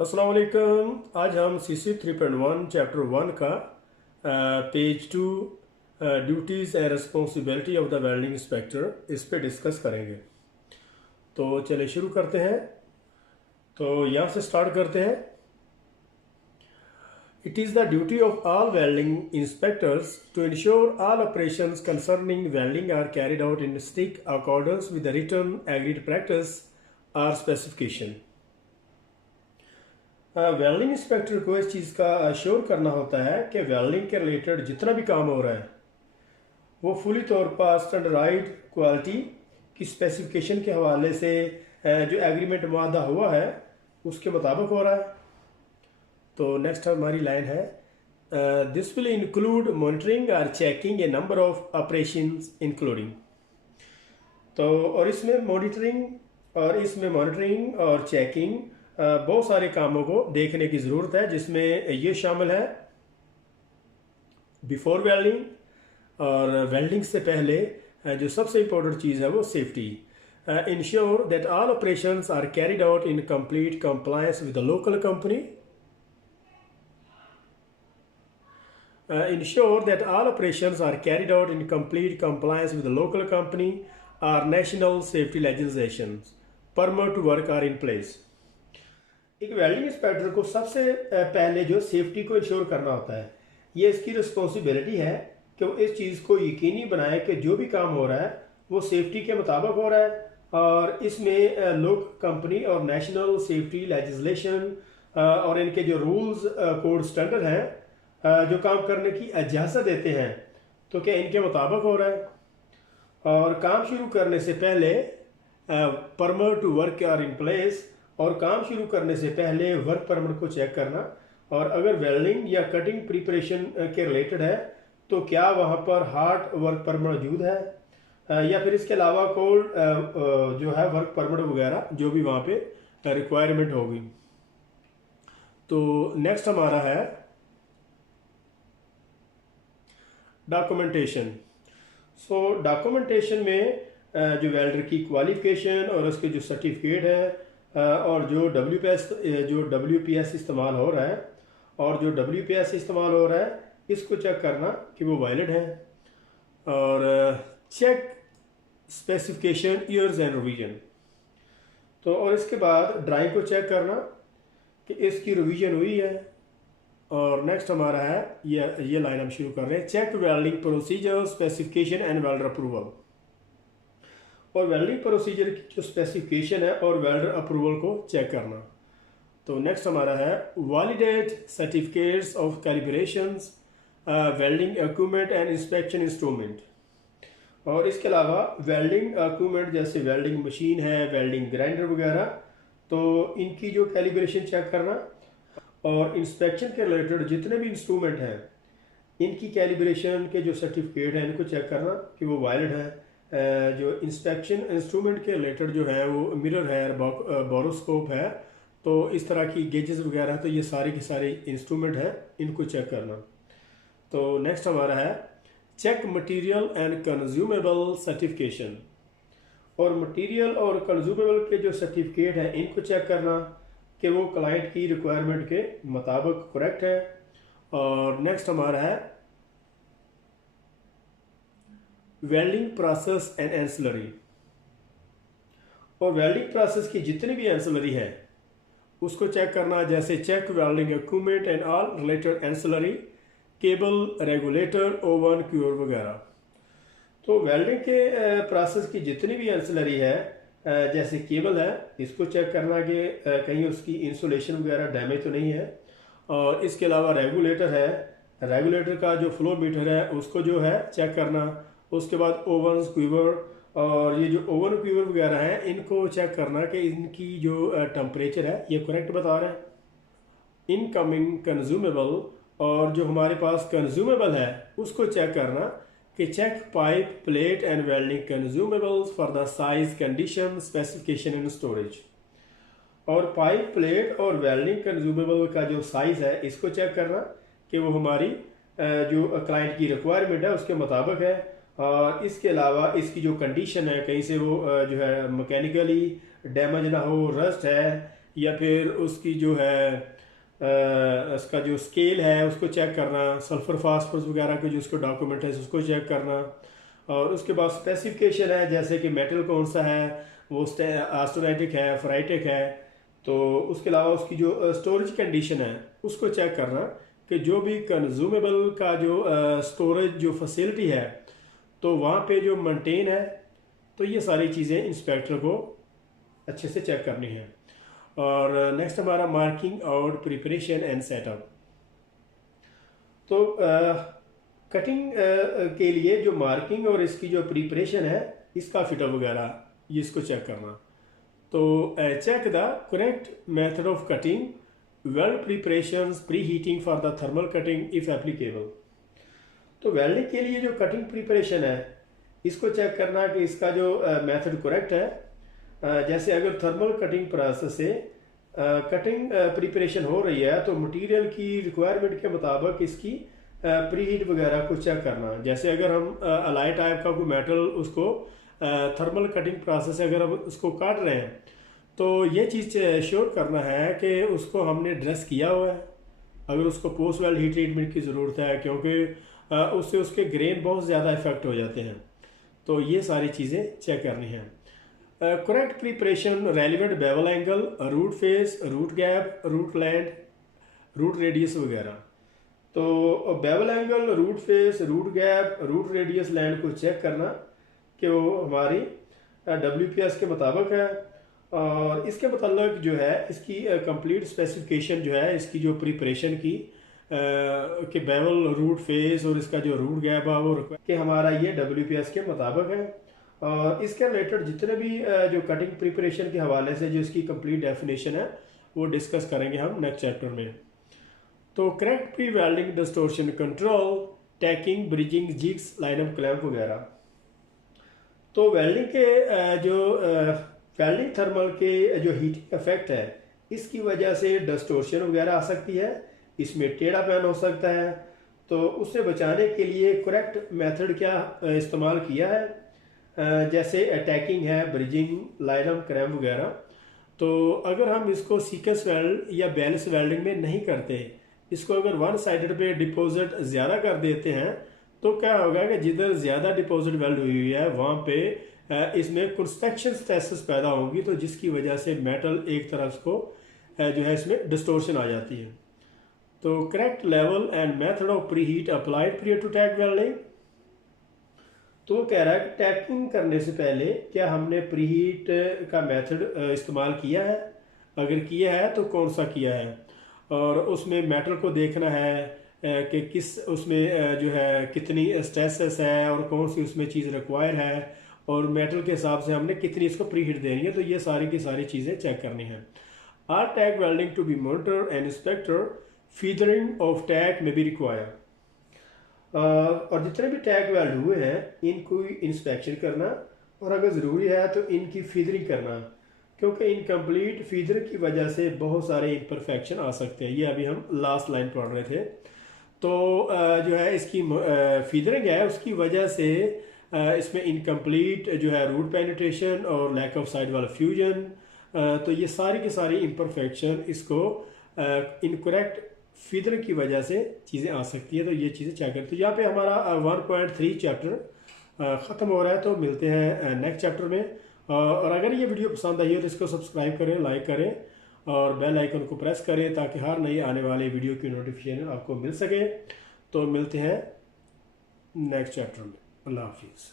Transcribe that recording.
अस्सलाम वालेकुम। आज हम CC 3.1 चैप्टर 1 का page 2 duties and responsibility of the welding inspector इस पे डिस्कस करेंगे। तो चलिए शुरू करते हैं। तो यहाँ से स्टार्ट करते हैं। It is the duty of all welding inspectors to ensure all operations concerning welding are carried out in strict accordance with the written agreed practice are specification. Welding inspector को इस चीज़ का अश्योर करना होता है कि welding के related जितना भी काम हो रहा है वो फुली तौर पर स्टैंडर्डाइज्ड क्वालिटी की स्पेसिफिकेशन के हवाले से जो एग्रीमेंट मुआहदा हुआ है उसके मुताबिक हो रहा है। तो नेक्स्ट हमारी लाइन है, दिस विल इंक्लूड मॉनिटरिंग और checking A number of operations including. तो और इसमें मॉनिटरिंग और चेकिंग बहुत सारे कामों को देखने की ज़रूरत है, जिसमें ये शामिल है बिफोर वेल्डिंग, और वेल्डिंग से पहले जो सबसे इम्पोर्टेंट चीज़ है वो safety. Ensure that all operations are carried out in complete compliance with the local company. Ensure that all operations are carried out in complete compliance with the local company or national safety legislations. Permit to work are in place. एक welding inspector को सबसे पहले जो safety को ensure करना होता है, ये इसकी रिस्पॉन्सिबिलिटी है कि वो इस चीज़ को यकीनी बनाए कि जो भी काम हो रहा है वो सेफ्टी के मुताबिक हो रहा है, और इसमें लोकल कंपनी और नेशनल सेफ्टी लेजिस्लेशन और इनके जो रूल्स कोड स्टैंडर्ड हैं जो काम करने की इजाज़त देते हैं तो क्या इनके मुताबिक हो रहा है। और काम शुरू करने से पहले permit to work are in place, और काम शुरू करने से पहले वर्क परमिट को चेक करना, और अगर वेल्डिंग या कटिंग प्रिपरेशन के रिलेटेड है तो क्या वहाँ पर हार्ड वर्क परमिट मौजूद है या फिर इसके अलावा कोल्ड जो है वर्क परमिट वगैरह जो भी वहाँ पे रिक्वायरमेंट होगी। तो नेक्स्ट हमारा है डॉक्यूमेंटेशन। सो डॉक्यूमेंटेशन में जो वेल्डर की क्वालिफिकेशन और उसके जो सर्टिफिकेट है और जो WPS इस्तेमाल हो रहा है और जो WPS इस्तेमाल हो रहा है इसको चेक करना कि वो वैलिड है, और check specification years and revision. तो और इसके बाद ड्राइंग को चेक करना कि इसकी रिवीजन हुई है। और नेक्स्ट हमारा है ये लाइन हम शुरू कर रहे हैं, check welding procedure specification and welder approval. और वेल्डिंग प्रोसीजर की जो स्पेसिफिकेशन है और वेल्डर अप्रूवल को चेक करना। तो नेक्स्ट हमारा है validate certificates of calibrations welding equipment and inspection instrument. और इसके अलावा वेल्डिंग इक्विपमेंट जैसे वेल्डिंग मशीन है, वेल्डिंग ग्राइंडर वगैरह, तो इनकी जो कैलिब्रेशन चेक करना, और इंस्पेक्शन के रिलेटेड जितने भी इंस्ट्रूमेंट हैं इनकी कैलिब्रेशन के जो सर्टिफिकेट हैं इनको चेक करना कि वो वैलिड है। जो इंस्पेक्शन इंस्ट्रूमेंट के रिलेटेड जो है वो मिरर है, बोरोस्कोप है, तो इस तरह की गेजेस वगैरह, तो ये सारे के सारे इंस्ट्रूमेंट हैं, इनको चेक करना। तो नेक्स्ट हमारा है check material and consumable certification. और मटेरियल और कंज्यूमेबल के जो सर्टिफिकेट हैं इनको चेक करना कि वो क्लाइंट की रिक्वायरमेंट के मुताबिक करेक्ट है। और नेक्स्ट हमारा है वेल्डिंग प्रोसेस एंड एंसिलरी। और वेल्डिंग प्रोसेस की जितनी भी एंसिलरी है उसको चेक करना, जैसे check welding equipment and all related ancillary, cable, regulator, oven, cure वगैरह। तो वेल्डिंग के प्रोसेस की जितनी भी एंसिलरी है जैसे केबल है, इसको चेक करना कि कहीं उसकी इंसुलेशन वगैरह डैमेज तो नहीं है। और इसके अलावा रेगुलेटर है, रेगुलेटर का जो फ्लो मीटर है उसको जो है चेक करना। उसके बाद ओवन, क्यूवर, और ये जो ओवन क्यूवर वगैरह हैं इनको चेक करना कि इनकी जो टेम्परेचर है ये करेक्ट बता रहे हैं। इनकमिंग कंज्यूमेबल, और जो हमारे पास कंज्यूमेबल है उसको चेक करना कि check pipe, plate and welding consumables for the size, condition, specification and storage. और पाइप, प्लेट और वेल्डिंग कंज्यूमेबल का जो साइज है इसको चेक करना कि वो हमारी जो क्लाइंट की रिक्वायरमेंट है उसके मुताबिक है। और इसके अलावा इसकी जो कंडीशन है कहीं से वो जो है मैकेनिकली डैमेज ना हो, रस्ट है या फिर उसकी जो है उसका जो स्केल है उसको चेक करना, सल्फर फास्फोरस वगैरह के जो उसको डॉक्यूमेंट है उसको चेक करना। और उसके बाद स्पेसिफिकेशन है, जैसे कि मेटल कौन सा है, वो ऑस्टेनाइटिक है, फेराइटिक है। तो उसके अलावा उसकी जो स्टोरेज कंडीशन है उसको चेक करना कि जो भी कंज्यूमेबल का जो स्टोरेज जो फैसिलिटी है तो वहाँ पे जो मेंटेन है। तो ये सारी चीज़ें इंस्पेक्टर को अच्छे से चेक करनी है। और नेक्स्ट हमारा marking out, preparation and setup. तो कटिंग के लिए जो मार्किंग और इसकी जो प्रिपरेशन है, इसका फिटअप वगैरह ये इसको चेक करना। तो check the correct method of cutting, weld preparation, pre heating for the thermal cutting if applicable. तो वेल्डिंग के लिए जो कटिंग प्रिपरेशन है इसको चेक करना कि इसका जो मेथड करेक्ट है। जैसे अगर थर्मल कटिंग प्रोसेस से कटिंग प्रिपरेशन हो रही है तो मटेरियल की रिक्वायरमेंट के मुताबिक इसकी प्री हीट वगैरह को चेक करना। जैसे अगर हम अलाई टाइप का कोई मेटल उसको थर्मल कटिंग प्रोसेस से अगर हम उसको काट रहे हैं तो ये चीज़ श्योर करना है कि उसको हमने ड्रेस किया हुआ है। अगर उसको पोस्ट वेल्ड हीट ट्रीटमेंट की ज़रूरत है, क्योंकि उससे उसके ग्रेन बहुत ज़्यादा इफेक्ट हो जाते हैं। तो ये सारी चीज़ें चेक करनी है। Correct preparation, relevant bevel angle, root face, root gap, root land, root radius वगैरह। तो bevel angle, root face, root gap, root radius, land को चेक करना कि वो हमारी WPS के मुताबिक है। और इसके मतलब जो है इसकी कंप्लीट स्पेसिफिकेशन जो है इसकी जो प्रिपरेशन की कि बेवल, रूट फेस और इसका जो रूट गैप है वो कि हमारा ये WPS के मुताबिक है। और इसके रिलेटेड जितने भी जो कटिंग प्रिपरेशन के हवाले से जो इसकी कंप्लीट डेफिनेशन है वो डिस्कस करेंगे हम नेक्स्ट चैप्टर में। तो correct pre welding, distortion control, tacking, bridging, jigs, lineup, clamp वगैरह। तो वेल्डिंग के जो वेल्डिंग थर्मल के जो हीटिंग इफेक्ट है इसकी वजह से डिस्टॉर्शन वगैरह आ सकती है, इसमें टेढ़ापन हो सकता है। तो उससे बचाने के लिए करेक्ट मेथड क्या इस्तेमाल किया है, जैसे अटैकिंग है, ब्रिजिंग, लाइनअप, क्रैम्प वगैरह। तो अगर हम इसको सीक्वेंस वेल्ड या बैलेंस वेल्डिंग में नहीं करते, इसको अगर वन साइडेड पे डिपॉजिट ज़्यादा कर देते हैं तो क्या होगा कि जिधर ज़्यादा डिपॉजिट वेल्ड हुई है वहाँ पे इसमें कंस्ट्रक्शन स्ट्रेसेस पैदा होंगी, तो जिसकी वजह से मेटल एक तरफ को जो है इसमें डिस्टोर्शन आ जाती है। तो correct level and method of pre heat applied prior to tag welding. तो वो कह रहा है कि टैकिंग करने से पहले क्या हमने प्री हीट का मेथड इस्तेमाल किया है, अगर किया है तो कौन सा किया है। और उसमें मेटल को देखना है कि किस उसमें जो है कितनी स्ट्रेसेस है और कौन सी उसमें चीज़ रिक्वायर है, और मेटल के हिसाब से हमने कितनी इसको प्री हीट देनी है। तो ये सारी की सारी चीज़ें चेक करनी है। Are tag welding to be monitor and inspector, feathering of tag में बी रिक्वायर। और जितने भी टैग वेल्ड हुए हैं इनको इंस्पेक्शन करना, और अगर ज़रूरी है तो इनकी फीदरिंग करना, क्योंकि इनकम्प्लीट फीदर की वजह से बहुत सारे इम्परफेक्शन आ सकते हैं। ये अभी हम लास्ट लाइन पढ़ रहे थे। तो जो है इसकी फीदरिंग है उसकी वजह से इसमें इनकम्प्लीट जो है रूट पेनिट्रेशन और लैक ऑफ साइड वाला फ्यूजन, तो ये सारी की सारी इम्परफेक्शन इसको इनकरेक्ट फीदर की वजह से चीज़ें आ सकती है। तो ये चीज़ें चेक करें। तो यहाँ पे हमारा 1.3 चैप्टर ख़त्म हो रहा है। तो मिलते हैं नेक्स्ट चैप्टर में। और अगर ये वीडियो पसंद आई हो तो इसको सब्सक्राइब करें, लाइक करें और बेल आइकन को प्रेस करें ताकि हर नई आने वाले वीडियो की नोटिफिकेशन आपको मिल सके। तो मिलते हैं नेक्स्ट चैप्टर में। अल्लाह हाफिज़।